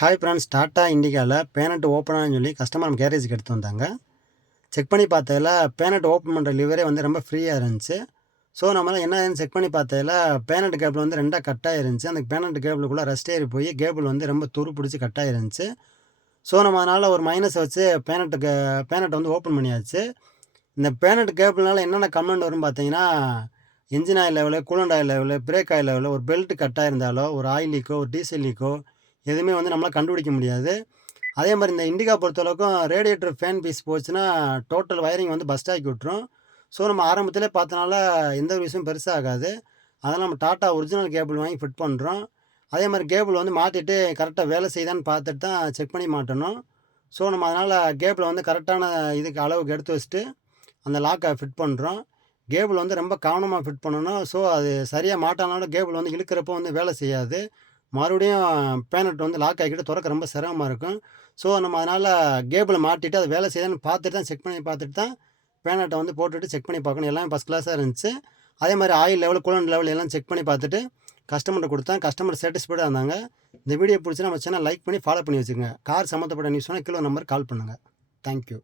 Hi friends, tata இண்டிகாவில் bonnet ஓப்பனானு சொல்லி customer நம்ம கேரேஜுக்கு எடுத்து வந்தாங்க. செக் பண்ணி பார்த்ததில் பேனட் ஓப்பன் பண்ணுற லிவரே வந்து ரொம்ப ஃப்ரீயாக இருந்துச்சு. ஸோ நம்மளால் என்ன ஏதுன்னு செக் பண்ணி பார்த்ததில் பேனட் கேபிள் வந்து 2ஆக கட் ஆகிருந்துச்சு. அந்த பேனட் கேபிளுக்குள்ளே ரஸ்ட் ஏறி போய் கேபிள் வந்து ரொம்ப துரு பிடிச்சி கட் ஆகிருந்துச்சு. ஸோ நம்ம அதனால் ஒரு மைனஸை வச்சு பேனட் வந்து ஓப்பன் பண்ணியாச்சு. இந்த பேனட் கேபிள்னால என்னென்ன கம்ப்ளைண்ட் வரும்னு பார்த்தீங்கன்னா, engine oil level, coolant oil level, brake oil level, ஒரு பெல்ட் கட் ஆயிருந்தாலோ, ஒரு ஆயில் லீக்கோ, ஒரு டீசல் லீக்கோ எதுவுமே வந்து நம்மளால் கண்டுபிடிக்க முடியாது. அதே மாதிரி இந்த இண்டிகா பொறுத்தளவுக்கும் ரேடியேட்டர் ஃபேன் பீஸ் போச்சுன்னா டோட்டல் வயரிங் வந்து பஸ்ட் ஆக்கி விட்டுரும். ஸோ நம்ம ஆரம்பத்திலே பார்த்தனால எந்த ஒரு விஷயம் பெருசாக ஆகாது. அதனால் நம்ம டாட்டா ஒரிஜினல் கேபிள் வாங்கி ஃபிட் பண்ணுறோம். அதே மாதிரி கேபிள் வந்து மாட்டிட்டு கரெக்டாக வேலை செய்யுதான்னு பார்த்துட்டு தான் செக் பண்ணி மாட்டணும். ஸோ நம்ம அதனால் கேபிளை வந்து கரெக்டான இதுக்கு அளவுக்கு எடுத்து வச்சுட்டு அந்த லாக்கை ஃபிட் பண்ணுறோம். கேபிள் வந்து ரொம்ப கவனமாக ஃபிட் பண்ணணும். ஸோ அது சரியாக மாட்டானாலும் கேபிள் வந்து இழுக்கிறப்போ வந்து வேலை செய்யாது. மறுபடியும் பேனட் வந்து லாக் ஆகிக்கிட்டு திறக்க ரொம்ப சிரமமாக இருக்கும். ஸோ நம்ம அதனால் கேபிளை மாட்டிட்டு அது வேலை செய்யுதான்னு பார்த்துட்டு தான் செக் பண்ணி பார்த்துட்டு தான் பேனட்டை வந்து போட்டுட்டு செக் பண்ணி பார்க்கணும். எல்லாமே ஃபஸ்ட் கிளாஸாக இருந்துச்சு. அதே மாதிரி ஆயில் லெவல், கூலண்ட் லெவல் எல்லாம் செக் பண்ணி பார்த்துட்டு கஸ்டமர்கிட்ட கொடுத்தேன். கஸ்டமர் சாட்டிஸ்ஃபைடாக இருந்தாங்க. இந்த வீடியோ பிடிச்சி நம்ம சேனல் லைக் பண்ணி ஃபாலோ பண்ணி வச்சுக்கோங்க. கார் சம்மந்தப்பட்ட நியூஸ்னால் கீழே நம்பருக்கு கால் பண்ணுங்கள். தேங்க்யூ.